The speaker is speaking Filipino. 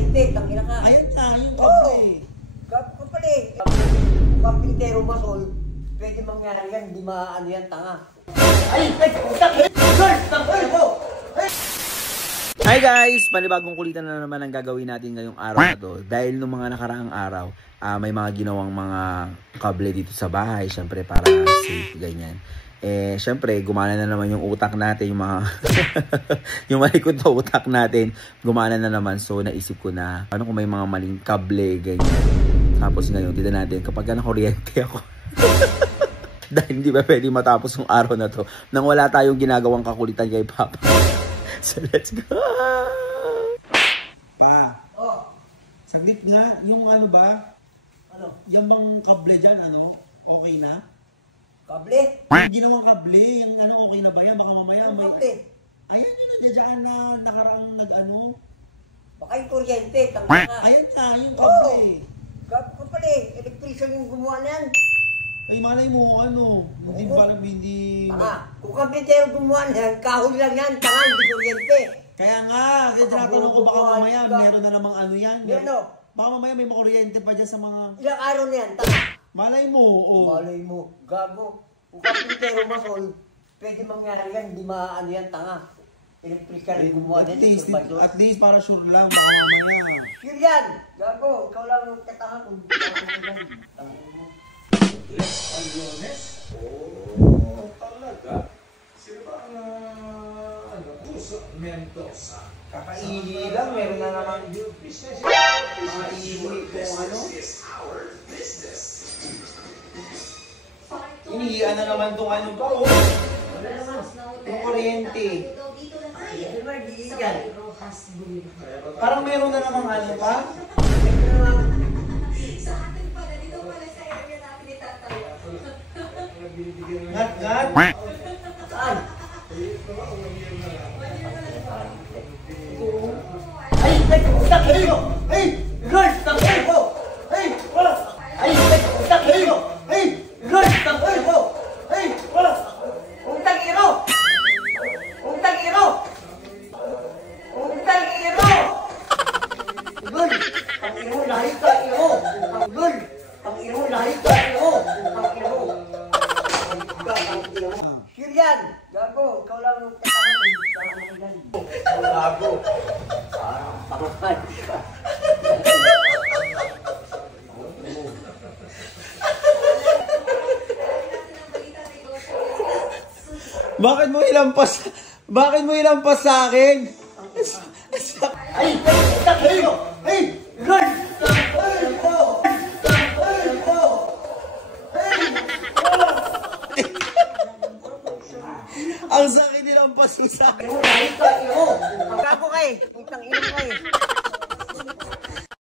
kuryente, tangina ka. Ayan na, yung kable. Gago ka pala eh. Kapintero masol, pwede mangyari yan, hindi maano yan, tanga. Ay, putang ina! Girls, tangina mo! Hi guys! Panibagong kulitan na naman ang gagawin natin ngayong araw na to. Dahil nung mga nakaraang araw, may mga ginawang mga kable dito sa bahay. Syempre para safe, ganyan. Syempre, gumana na naman yung utak natin, yung mga yung malikot na utak natin, gumana na naman. So, naisip ko na, ano kung may mga maling kable, ganyan. Tapos ngayon, tignan natin, kapag nakuryente ako, dahil hindi ba pwede matapos yung araw na to, nang wala tayong ginagawang kakulitan kay Papa. So, let's go! Pa, saglit nga, yung ano ba? Ano? Yung bang kable dyan, ano? Okay na? Kable? Yung ginawang kable, yung ano, okay na ba yan? Baka mamaya Ano may... kable? Ayan yun, nandiyan na nakaraang nag-ano. Baka yung kuryente, tangina ka. Ayan na, yung kable. Gago ka pala eh, electrician yung gumawa na yan. Ay, malay mo, ano, hindi parang hindi... Tanga, kung kapintero gumawa na yan, kahoy lang yan, tanga, hindi kuryente. Kaya nga, kaya tinatanong ko baka mamaya meron na namang ano yan. Ano? Baka mamaya may makuryente pa dyan sa mga... Ilang araw na yan, tanga. Malay mo, oh. Malay mo, gago. Kung kapintero masol, pwede mangyari yan, hindi maano yan, tanga. Electrician yung gumawa na yan, supervisor. At least para sure lang, baka mamaya. Sure yan, gago, ikaw lang yung katanga kung hindi ka tanga mo. Alyones? Oo, talaga. Sino ba ang Puso Mendoza? Kakaili lang, meron na naman Business. mga iwi kung ano. Inihian na naman itong ano pa, oh. Wala naman, yung kuryente. Parang meron na namang ano pa. Sa atin pala, dito pala sa area namin itatawa. Ngat-ngat. Saan? Ay, utang ino! Ay, girls, tangin mo! Ay, utang ino! Ay, girls, tangin mo! Ay, utang ino! Utang ino! Utang ino! Girl, ang ino, lahi ka ino! Girl, ang ino, lahi ka ino! Ang ino! Sure yan! Gago, ikaw lang yung katanga kung hindi ka ano yan. Gago! Parang pangahan ka. Bakit mo ilampas? Bakit mo ilampas sa akin? Ay! Utang ino! Ay! Girl! Tangin mo! Tangin mo! Ang sakit nilampas mo sa akin. Gago ka eh! Utang ino ka eh!